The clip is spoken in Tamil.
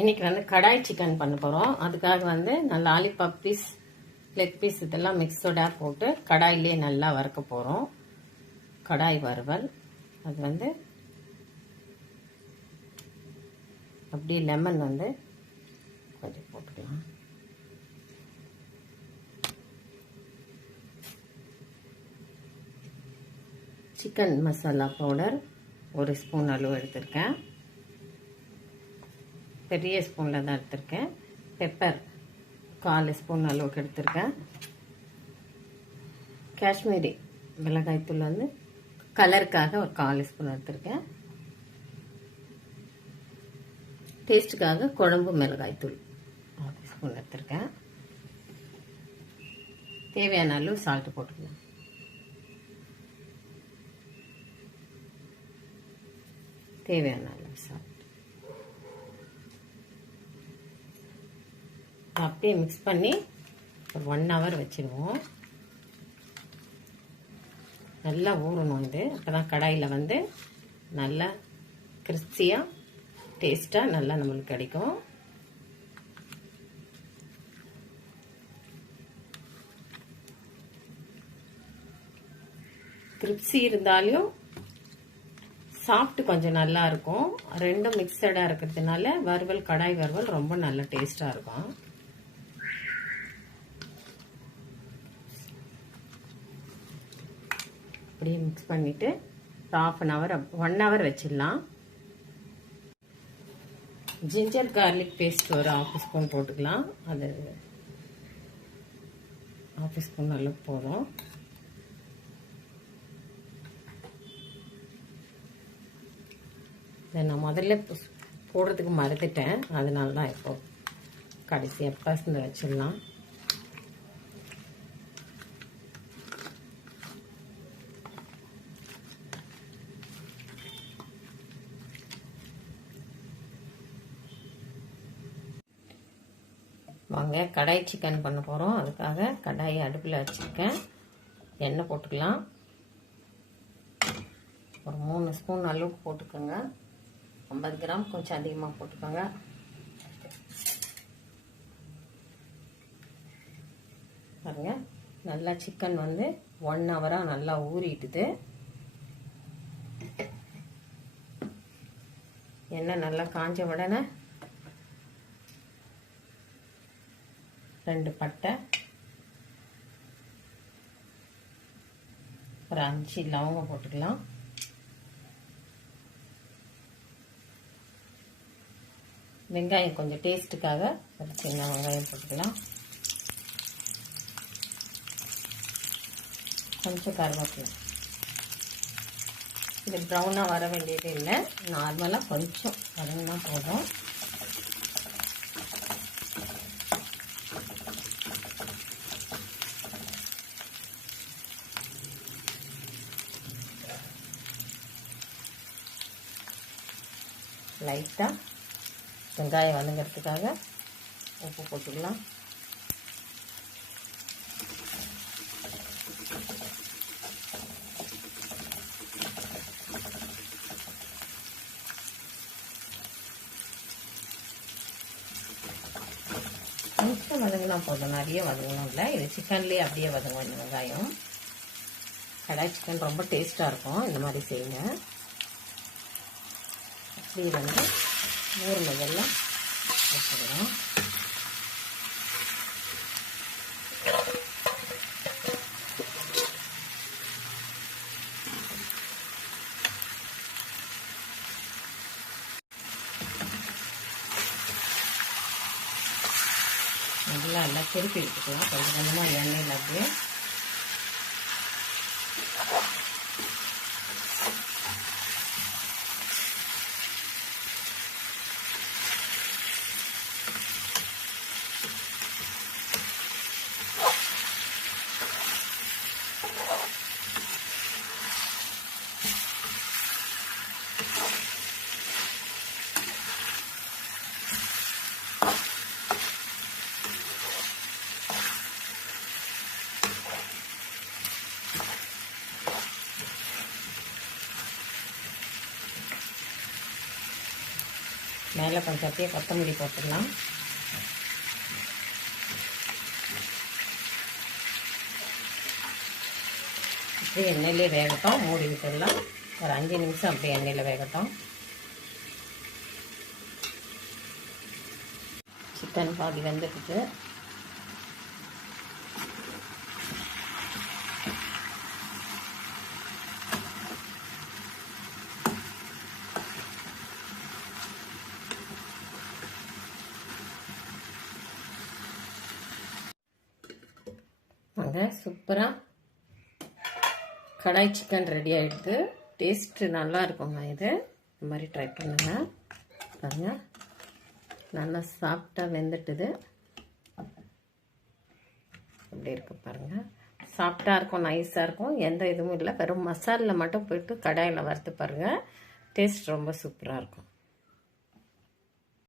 இன்றைக்கி வந்து கடாய் சிக்கன் பண்ண போகிறோம் அதுக்காக வந்து நான் லாலிபாப் பீஸ் லெக் பீஸ் இதெல்லாம் மிக்ஸோட போட்டு கடாயிலே நல்லா வறுக்க போகிறோம் கடாய் வறுவல். அது வந்து அப்படியே லெமன் வந்து கொஞ்சம் போட்டுக்கலாம். சிக்கன் மசாலா பவுடர் ஒரு ஸ்பூன் அளவு எடுத்திருக்கேன். பெரிய ஸ்பூனில் தான் எடுத்திருக்கேன். பெப்பர் கால் ஸ்பூன் அளவுக்கு எடுத்திருக்கேன். காஷ்மீரி மிளகாய்த்தூள் வந்து கலருக்காக ஒரு கால் ஸ்பூன் எடுத்திருக்கேன். டேஸ்ட்டுக்காக குழம்பு மிளகாய்த்தூள் ஒரு ஸ்பூன் எடுத்திருக்கேன். தேவையான அளவு சால்ட்டு போட்டுக்கலாம் தேவையான அளவு சால்ட் அப்படியே மிக்ஸ் பண்ணி ஒரு ஒன் ஹவர் வச்சுருவோம். நல்லா ஊறணும் வந்து. அப்போ தான் கடாயில் வந்து நல்லா கிறிஸ்பியாக டேஸ்ட்டாக நல்லா நம்மளுக்கு கிடைக்கும். கிரிப்ஸி இருந்தாலும் சாப்பிட்டு கொஞ்சம் நல்லா இருக்கும். ரெண்டும் மிக்சடாக இருக்கிறதுனால வறுவல் கடாய் வறுவல் ரொம்ப நல்ல டேஸ்ட்டாக இருக்கும். அப்படியே மிக்ஸ் பண்ணிவிட்டு half an hour one hour வச்சிடலாம். ஜிஞ்சர் கார்லிக் பேஸ்ட் ஒரு ஆஃப் ஸ்பூன் போட்டுக்கலாம். அது ஆஃப் ஸ்பூன் நல்லா போதும். இதை நான் முதல்ல போடுறதுக்கு மறந்துட்டேன். அதனால தான் இப்போ கடைசியாக பசங்க வச்சிடலாம். வாங்க கடாய் சிக்கன் பண்ண போகிறோம் அதுக்காக கடாயை அடுப்பில் வச்சுருக்கேன். எண்ணெய் போட்டுக்கலாம். ஒரு மூணு ஸ்பூன் அளவுக்கு போட்டுக்கோங்க. ஐம்பது கிராம் கொஞ்சம் அதிகமாக போட்டுக்கோங்க. பாருங்க நல்லா சிக்கன் வந்து ஒன் ஹவராக நல்லா ஊறிட்டுது. எண்ணெய் நல்லா காஞ்ச உடனே ரெண்டு பட்டை. ஒரு அஞ்சு லவங்கம் போட்டுக்கலாம். வெங்காயம் கொஞ்சம் டேஸ்ட்டுக்காக ஒரு சின்ன வெங்காயம் போட்டுக்கலாம். கொஞ்சம் கருவேப்பிலை. இது ப்ரௌனாக வர வேண்டியது இல்லை. நார்மலாக கொஞ்சம் வதங்கினா போதும். லைட்டாக வெங்காயம் வதங்கிறதுக்காக உப்பு போட்டுக்கலாம். கொஞ்சம் வதங்கினா போதும். நிறைய வதங்கணும் இல்லை. இது சிக்கன்லேயே அப்படியே வதங்கும் இந்த வெங்காயம். கடாய் சிக்கன் ரொம்ப டேஸ்ட்டாக இருக்கும். இந்த மாதிரி செய்யுங்க. இப்படி வந்து ஊறினதெல்லாம் வச்சுக்கலாம். நல்லா எல்லாம் திருப்பி எடுத்துக்கலாம். கொஞ்சம் கொஞ்சமாக எண்ணெயில் அப்படியே மேலே கொஞ்சம் அப்படியே கொத்தமல்லி போட்டுடலாம். அப்படியே எண்ணெயிலே வேகட்டும் மூடி விட்டுடலாம். ஒரு அஞ்சு நிமிஷம் அப்படியே எண்ணெயில் வேகட்டும். சிக்கன் பாதி வெந்துக்கிட்டு பாருங்க. சூப்பராக கடாய் சிக்கன் ரெடி ஆகிடுது டேஸ்ட்டு நல்லா இருக்குங்க இது. இந்த மாதிரி ட்ரை பண்ணுங்கள் பாருங்கள் நல்லா சாஃப்டாக வெந்துட்டுது. அப்படி இருக்கு பாருங்கள் சாஃப்டாக இருக்கும் நைஸாக இருக்கும். எந்த இதுவும் இல்லை. வெறும் மசாலில் மட்டும் போயிட்டு கடாயில் வறுத்து பாருங்கள் டேஸ்ட் ரொம்ப சூப்பராக இருக்கும்.